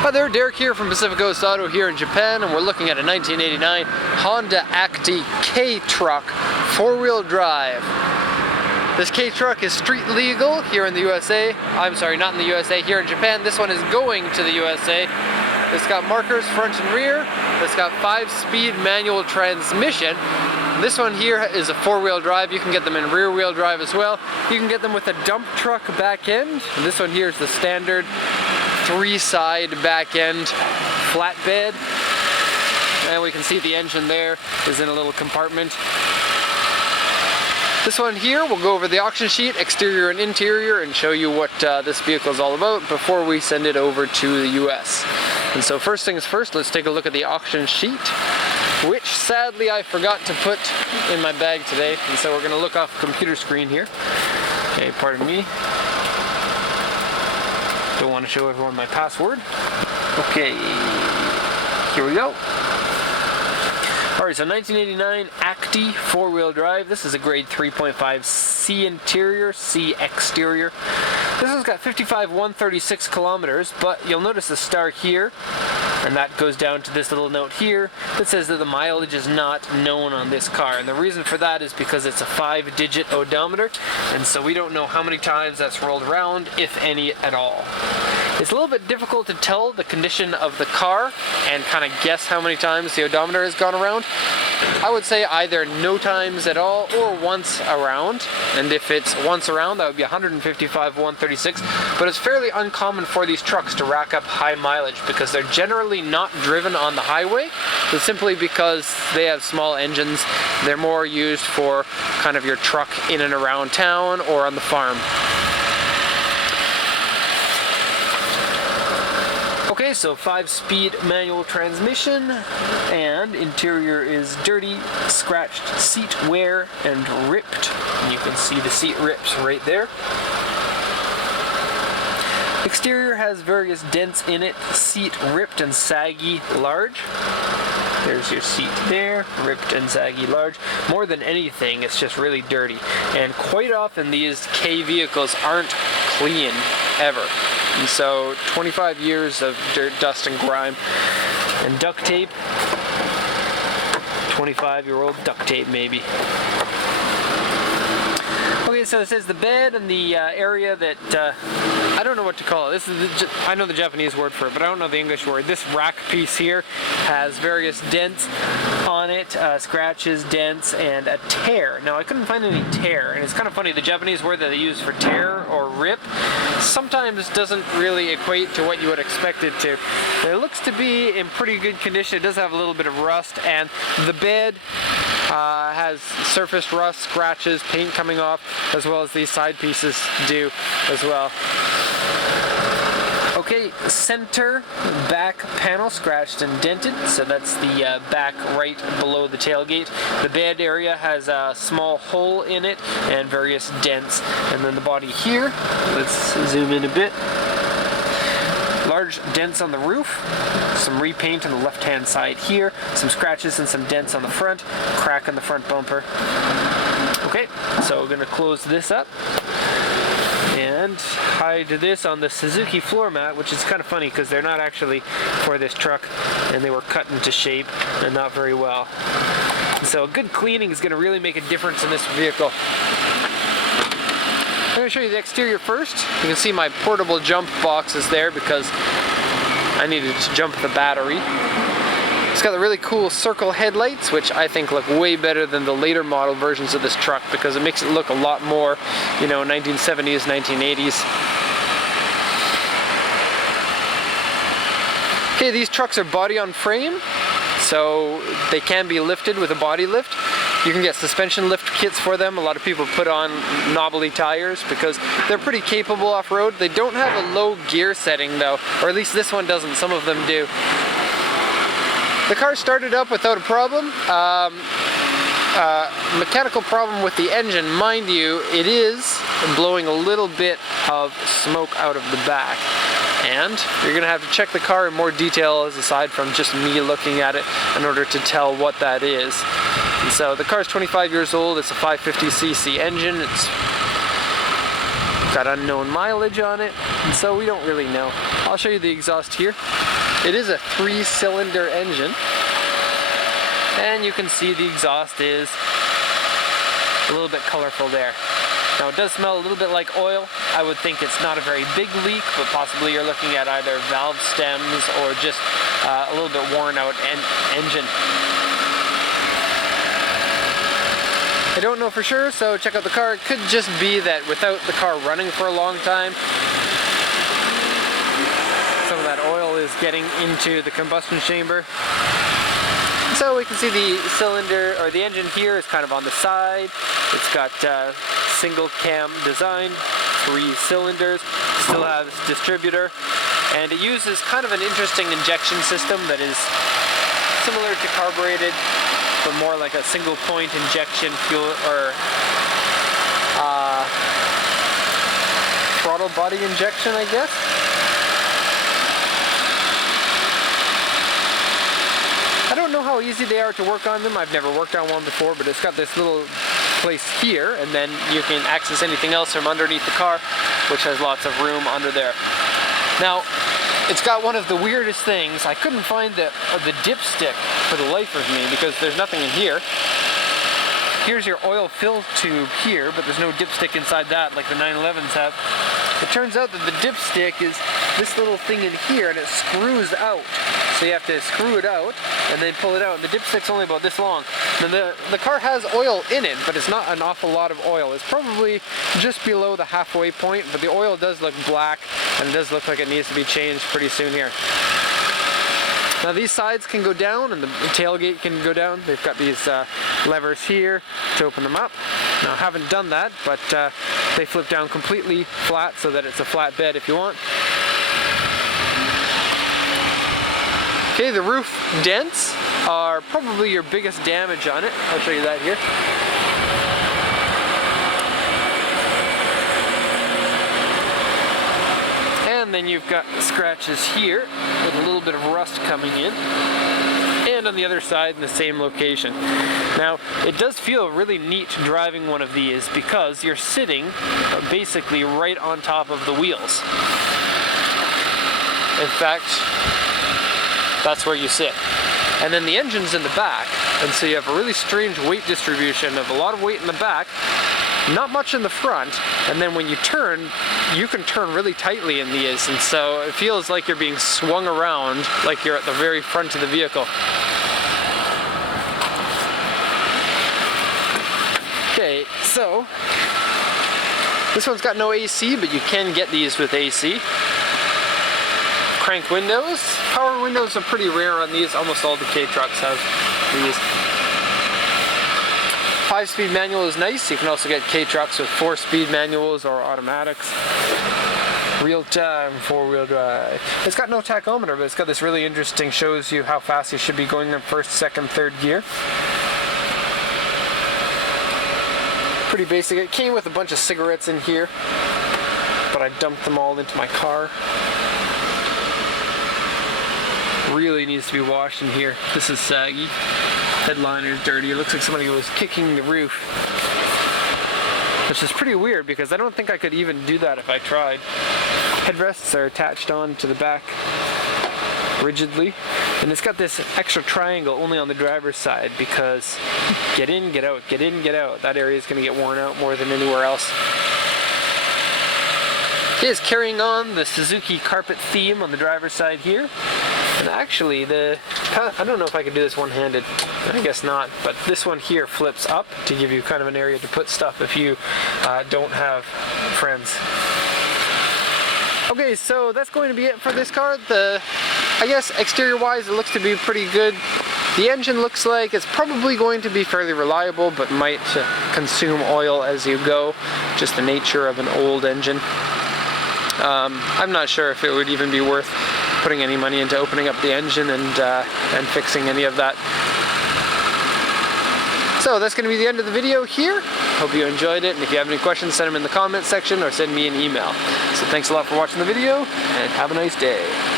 Hi there, Derek here from Pacific Coast Auto here in Japan, and we're looking at a 1989 Honda Acty K-Truck 4-wheel drive. This K-Truck is street legal here in the USA. I'm sorry, not in the USA, here in Japan. This one is going to the USA. It's got markers front and rear. It's got 5-speed manual transmission. This one here is a 4-wheel drive. You can get them in rear-wheel drive as well. You can get them with a dump truck back end. This one here is the standard 3-side back end flatbed. And we can see the engine there is in a little compartment. This one here, we'll go over the auction sheet, exterior and interior, and show you what this vehicle is all about before we send it over to the US. And so first things first, let's take a look at the auction sheet, which sadly I forgot to put in my bag today. And so we're going to look off the computer screen here. Okay, pardon me. Don't want to show everyone my password. Okay, here we go. Alright, so 1989 Acty 4-wheel drive. This is a grade 3.5 C interior, C exterior. This one's got 55,136 kilometers, but you'll notice the star here, and that goes down to this little note here that says that the mileage is not known on this car. And the reason for that is because it's a 5-digit odometer, and so we don't know how many times that's rolled around, if any at all. It's a little bit difficult to tell the condition of the car and kind of guess how many times the odometer has gone around. I would say either no times at all or once around, and if it's once around, that would be 155,136. But it's fairly uncommon for these trucks to rack up high mileage because they're generally not driven on the highway. It's simply because they have small engines. They're more used for kind of your truck in and around town or on the farm. Okay, so 5-speed manual transmission, and interior is dirty, scratched seat wear, and ripped. And you can see the seat rips right there. Exterior has various dents in it, seat ripped and saggy large. There's your seat there, ripped and saggy large. More than anything, it's just really dirty. And quite often these K vehicles aren't clean, ever. And so 25 years of dirt, dust, and grime, and duct tape. 25-year-old duct tape, maybe. Okay, so it says the bed and the area that, I don't know what to call it. This is I know the Japanese word for it, but I don't know the English word. This rack piece here has various dents on it, scratches, dents, and a tear. Now, I couldn't find any tear, and it's kind of funny. The Japanese word that they use for tear or rip sometimes doesn't really equate to what you would expect it to. It looks to be in pretty good condition. It does have a little bit of rust, and the bed has surface rust, scratches, paint coming off, as well as these side pieces do as well. Okay, center back panel scratched and dented, so that's the back right below the tailgate. The bed area has a small hole in it and various dents. And then the body here, let's zoom in a bit. Large dents on the roof, some repaint on the left-hand side here, some scratches and some dents on the front, crack on the front bumper. Okay, so we're going to close this up and hide this on the Suzuki floor mat, which is kind of funny because they're not actually for this truck and they were cut into shape and not very well. So good cleaning is going to really make a difference in this vehicle. I'm going to show you the exterior first. You can see my portable jump box is there because I needed to jump the battery. It's got the really cool circle headlights, which I think look way better than the later model versions of this truck because it makes it look a lot more, you know, 1970s, 1980s. Okay, these trucks are body on frame, so they can be lifted with a body lift. You can get suspension lift kits for them. A lot of people put on knobbly tires because they're pretty capable off-road. They don't have a low gear setting though, or at least this one doesn't. Some of them do. The car started up without a problem. Mechanical problem with the engine. Mind you, it is blowing a little bit of smoke out of the back. And you're going to have to check the car in more detail aside from just me looking at it in order to tell what that is. And so the car's 25 years old. It's a 550cc engine. It's got unknown mileage on it, and so we don't really know. I'll show you the exhaust here. It is a 3-cylinder engine, and you can see the exhaust is a little bit colorful there. Now it does smell a little bit like oil. I would think it's not a very big leak, but possibly you're looking at either valve stems or just a little bit worn out engine. I don't know for sure, so check out the car. It could just be that without the car running for a long time, some of that oil is getting into the combustion chamber. So we can see the cylinder, or the engine here is kind of on the side. It's got single cam design, 3 cylinders, still has distributor, and it uses kind of an interesting injection system that is similar to carbureted, but more like a single point injection fuel, or throttle body injection, I guess. I don't know how easy they are to work on them. I've never worked on one before, but it's got this little place here, and then you can access anything else from underneath the car, which has lots of room under there. Now, it's got one of the weirdest things. I couldn't find the dipstick for the life of me because there's nothing in here. Here's your oil fill tube here, but there's no dipstick inside that like the 911s have. It turns out that the dipstick is this little thing in here, and it screws out. So you have to screw it out and then pull it out. And the dipstick's only about this long. Now the car has oil in it, but it's not an awful lot of oil. It's probably just below the halfway point, but the oil does look black, and it does look like it needs to be changed pretty soon here. Now these sides can go down, and the tailgate can go down. They've got these levers here to open them up. Now I haven't done that, but they flip down completely flat so that it's a flat bed if you want. Okay, the roof dents are probably your biggest damage on it. I'll show you that here. And then you've got scratches here with a little bit of rust coming in. And on the other side in the same location. Now, it does feel really neat driving one of these because you're sitting basically right on top of the wheels. In fact, that's where you sit. And then the engine's in the back, and so you have a really strange weight distribution of a lot of weight in the back, not much in the front, and then when you turn, you can turn really tightly in these, and so it feels like you're being swung around like you're at the very front of the vehicle. Okay, so this one's got no AC, but you can get these with AC. Crank windows. Power windows are pretty rare on these. Almost all the K trucks have these. 5-speed manual is nice. You can also get K trucks with 4-speed manuals or automatics. Real-time 4-wheel drive. It's got no tachometer, but it's got this really interesting, shows you how fast you should be going in first, second, third gear. Pretty basic. It came with a bunch of cigarettes in here, but I dumped them all into my car. Really needs to be washed in here. This is saggy. Headliner's dirty. It looks like somebody was kicking the roof. Which is pretty weird because I don't think I could even do that if I tried. Headrests are attached on to the back rigidly. And it's got this extra triangle only on the driver's side because get in, get out, get in, get out. That area is going to get worn out more than anywhere else. Okay, it's carrying on the Suzuki carpet theme on the driver's side here. And actually, I don't know if I could do this one-handed. I guess not. But this one here flips up to give you kind of an area to put stuff if you don't have friends. Okay, so that's going to be it for this car. I guess exterior-wise, it looks to be pretty good. The engine looks like it's probably going to be fairly reliable, but might consume oil as you go. Just the nature of an old engine. I'm not sure if it would even be worth putting any money into opening up the engine and fixing any of that. So that's going to be the end of the video here. Hope you enjoyed it, and if you have any questions, send them in the comments section or send me an email. So thanks a lot for watching the video, and have a nice day.